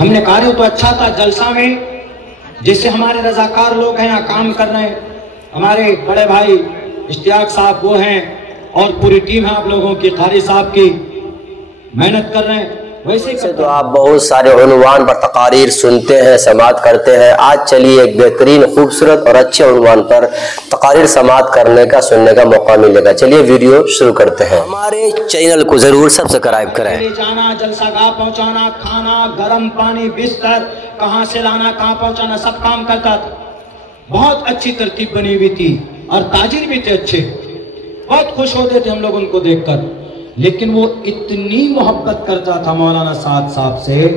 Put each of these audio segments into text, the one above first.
ہم نے کہا تو اچھا تھا جلسہ میں جیسے ہمارے رضاکار لوگ ہیں کام کر رہے ہیں، ہمارے بڑے بھائی اشتیاق صاحب وہ ہیں اور پوری ٹیم ہے آپ لوگوں کی، قاری صاحب کی محنت کر رہے ہیں، ویسے تو آپ بہت سارے عنوان پر تقاریر سنتے ہیں، سماعت کرتے ہیں۔ آج چلیے ایک بہترین خوبصورت اور اچھے عنوان پر تقاریر سماعت کرنے کا سننے کا موقع ملے گا۔ چلیے ویڈیو شروع کرتے ہیں۔ ہمارے چینل کو ضرور سبسکرائب کریں۔ جانا، جلسہ گاہ پہنچانا، کھانا، گرم پانی، بستر کہاں سے لانا، کہاں پہنچانا، سب کام کرتا تھا۔ بہت اچھی ترتیب بنی ہوئی تھی اور تاجر بھی تھے اچھے، بہت خوش ہوتے تھے ہم لوگ ان کو دیکھ کر۔ لیکن وہ اتنی محبت کرتا تھا مولانا سعد صاحب سے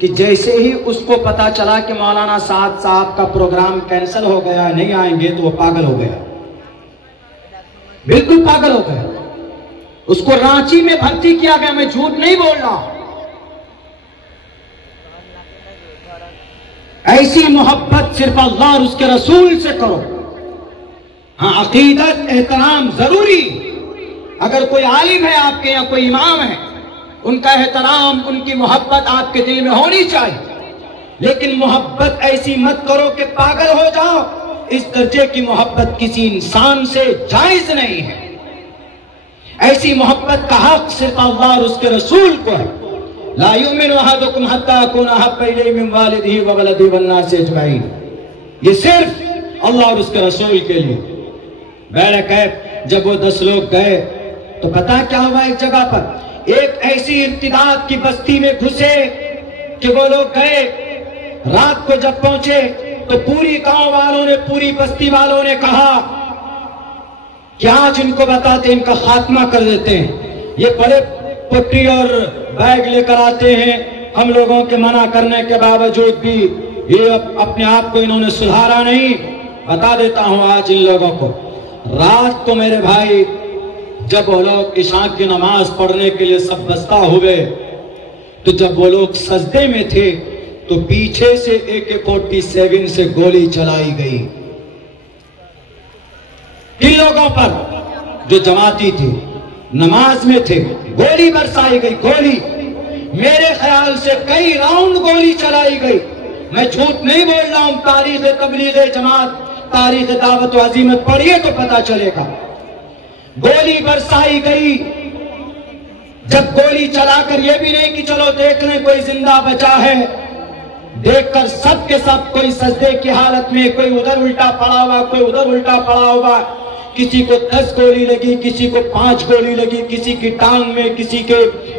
کہ جیسے ہی اس کو پتا چلا کہ مولانا سعد صاحب کا پروگرام کینسل ہو گیا، نہیں آئیں گے، تو وہ پاگل ہو گیا، بالکل پاگل ہو گیا۔ اس کو رانچی میں بھرتی کیا گیا، میں جھوٹ نہیں بول رہا۔ ایسی محبت صرف اللہ اور اس کے رسول سے کرو۔ ہاں، عقیدت احترام ضروری، اگر کوئی عالم ہے آپ کے یا کوئی امام ہے، ان کا احترام، ان کی محبت آپ کے دل میں ہونی چاہیے، لیکن محبت ایسی مت کرو کہ پاگل ہو جاؤ۔ اس درجے کی محبت کسی انسان سے جائز نہیں ہے۔ ایسی محبت کا حق صرف اللہ اور اس کے رسول کو ہے۔ لا یؤمن احدکم حتی اکون احب الیہ من والدہ وولدہ والناس اجمعین، یہ صرف اللہ اور اس کے رسول کے لیے۔ بہرکیف جب وہ 10 لوگ گئے تو پتہ کیا ہوا؟ ایک جگہ پر ایک ایسی ارتداد کی بستی میں گھسے کہ وہ لوگ گئے، رات کو جب پہنچے تو پوری گاؤں والوں نے، پوری بستی والوں نے کہا کہ آج ان کو بتاتے، ان کا خاتمہ کر دیتے ہیں۔ یہ بڑے پٹی اور بیگ لے کر آتے ہیں، ہم لوگوں کے منع کرنے کے باوجود بھی یہ اپنے آپ کو انہوں نے سدھارا نہیں۔ بتا دیتا ہوں آج ان لوگوں کو، رات کو میرے بھائی جب وہ لوگ عشاء کی نماز پڑھنے کے لیے سب بستہ ہوئے تو جب وہ لوگ سجدے میں تھے تو پیچھے سے AK-47 سے گولی چلائی گئی ان لوگوں پر جو جماعتی تھے، نماز میں تھے، گولی برسائی گئی، گولی میرے خیال سے کئی راؤنڈ گولی چلائی گئی۔ میں جھوٹ نہیں بول رہا ہوں، تاریخ تبلیغ جماعت، تاریخ دعوت و عزیمت پڑھیے تو پتہ چلے گا۔ گولی برسائی گئی، جب گولی چلا کر یہ بھی نہیں کہ چلو دیکھ لیں کوئی زندہ بچا ہے، دیکھ کر سب کے سب کوئی سجدے کی حالت میں، کوئی ادھر الٹا پڑا ہوا، کوئی ادھر الٹا پڑا ہوا، کسی کو 10 گولی لگی، کسی کو 5 گولی لگی، کسی کی ٹانگ میں، کسی کے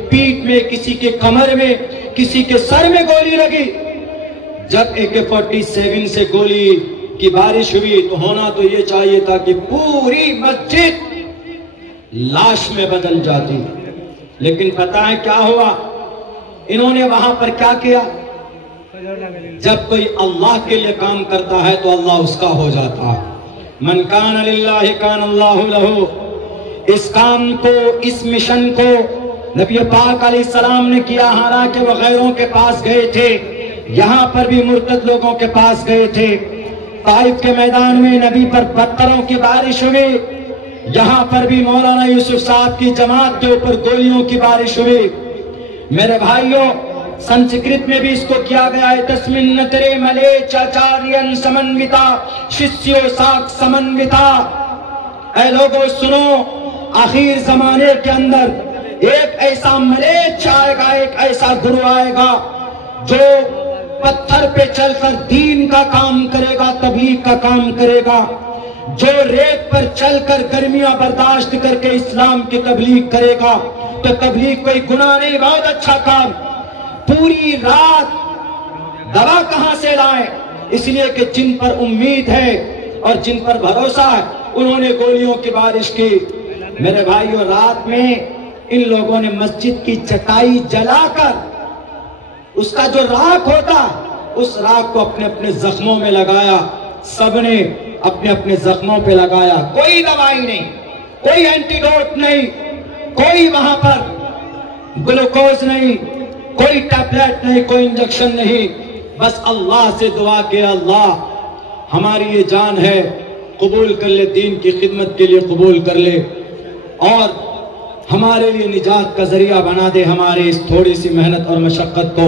پیٹھ میں، کسی کے کمر میں، کسی کے سر میں گولی لگی۔ جب AK-47 سے گولی کی بارش ہوئی تو ہونا تو یہ چاہیے تھا کہ پوری مسجد لاش میں بدل جاتی، لیکن پتہ ہے کیا ہوا؟ انہوں نے وہاں پر کیا کیا؟ جب کوئی اللہ کے لیے کام کرتا ہے تو اللہ اس کا ہو جاتا ہے۔ من کان للہ کان اللہ لہ۔ اس کام کو، اس مشن کو نبی پاک علیہ السلام نے کیا، حالانکہ وہ غیروں کے پاس گئے تھے، یہاں پر بھی مرتد لوگوں کے پاس گئے تھے۔ طائف کے میدان میں نبی پر پتھروں کی بارش ہوئی، یہاں پر بھی مولانا یوسف صاحب کی جماعت کے اوپر گولیوں کی بارش ہوئی۔ میرے بھائیوں، سنسکرت میں بھی اس کو کیا گیا ہے، تسمن نترے ملے چاچارین سمنوتا شسیو ساک سمنوتا۔ اے لوگوں سنو، آخر زمانے کے اندر ایک ایسا ملیچ آئے گا، ایک ایسا گروہ آئے گا جو پتھر پہ چل کر دین کا کام کرے گا، تبلیغ کا کام کرے گا، جو ریت پر چل کر گرمیاں برداشت کر کے اسلام کی تبلیغ کرے گا۔ تو تبلیغ کوئی گناہ نہیں، بہت اچھا کام۔ پوری رات دوا کہاں سے لائے؟ اس لیے کہ جن پر امید ہے اور جن پر بھروسہ ہے انہوں نے گولیوں کی بارش کی۔ میرے بھائیو، رات میں ان لوگوں نے مسجد کی چٹائی جلا کر اس کا جو راکھ ہوتا اس راکھ کو اپنے اپنے زخموں میں لگایا، سب نے اپنے اپنے زخموں پہ لگایا۔ کوئی دوائی نہیں، کوئی اینٹیڈوٹ نہیں، کوئی وہاں پر گلوکوز نہیں، کوئی ٹیبلیٹ نہیں، کوئی انجیکشن نہیں، بس اللہ سے دعا کہ اللہ ہماری یہ جان ہے قبول کر لے، دین کی خدمت کے لیے قبول کر لے اور ہمارے لیے نجات کا ذریعہ بنا دے ہمارے اس تھوڑی سی محنت اور مشقت کو۔